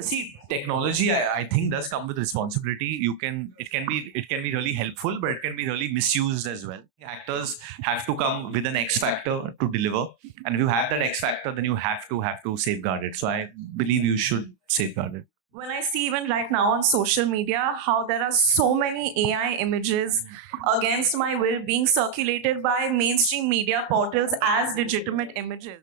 See, technology, I think does come with responsibility. It can be really helpful, but it can be really misused as well. Actors have to come with an X factor to deliver, and if you have that X factor, then you have to safeguard it. So I believe you should safeguard it. When I see even right now on social media how there are so many AI images against my will being circulated by mainstream media portals as legitimate images.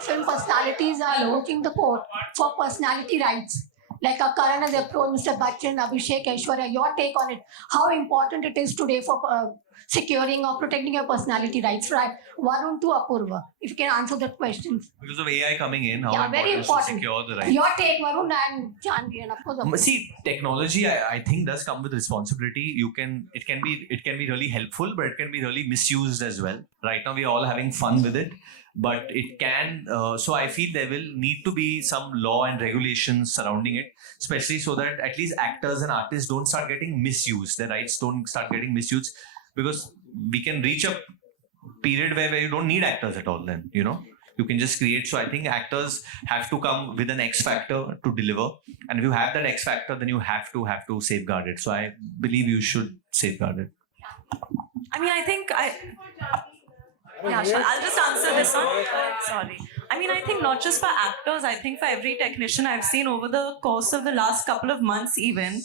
Film personalities are looking the court for personality rights. Like Karan has approached Mr. Bachchan, Abhishek, Aishwarya. Your take on it? How important it is today for securing or protecting your personality rights? Right, Varun to Apurva. If you can answer that question. Because of AI coming in, how important very is to important. secure the rights? Your take, Varun and Janvi, and of course. Apurva. See, technology, I think does come with responsibility. It can be really helpful, but it can be really misused as well. Right now, we're all having fun with it, but it can. So I feel there will need to be some law and regulations surrounding it, especially so that at least actors and artists don't start getting misused. Their rights don't start getting misused, because we can reach a period where you don't need actors at all. Then you can just create. So I think actors have to come with an X factor to deliver, and if you have that X factor, then you have to safeguard it. So I believe you should safeguard it. I mean, yeah, sure. I'll just answer this one. Sorry. I mean, I think not just for actors, I think for every technician I've seen over the course of the last couple of months even,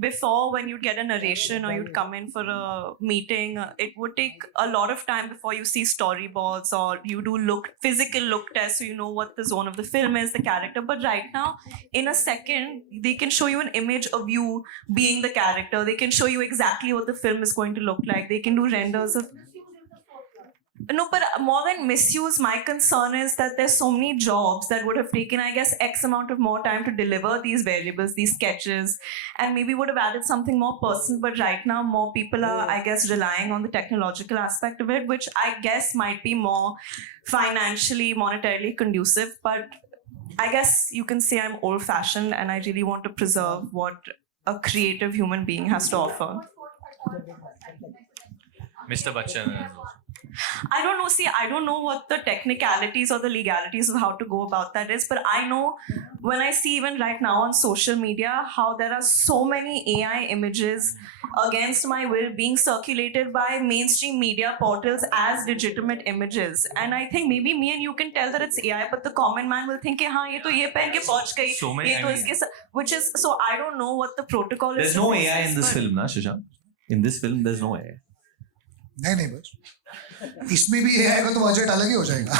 before when you'd get a narration or you'd come in for a meeting, it would take a lot of time before you see storyboards or you do physical look tests so you know what the zone of the film is, the character. But right now, in a second, they can show you an image of you being the character. They can show you exactly what the film is going to look like. They can do renders of... No, but more than misuse, my concern is that there's so many jobs that would have taken, I guess, X amount of more time to deliver these variables, these sketches, and maybe would have added something more personal. But right now, more people are, I guess, relying on the technological aspect of it, which I guess might be more financially, monetarily conducive. But I guess you can say I'm old-fashioned and I really want to preserve what a creative human being has to offer. Mr. Bachchan. I don't know. See, I don't know what the technicalities or the legalities of how to go about that is, but I know when I see even right now on social media how there are so many AI images against my will being circulated by mainstream media portals as legitimate images. And I think maybe me and you can tell that it's AI, but the common man will think, हाँ ये तो ये पहन के पहुंच गई, So many, ये तो इसके which is, so I don't know what the protocol is. There's no AI in this film, na Shashank? In this film, there's no AI. नहीं बस इसमें भी AI का तो बजट अलग ही हो जाएगा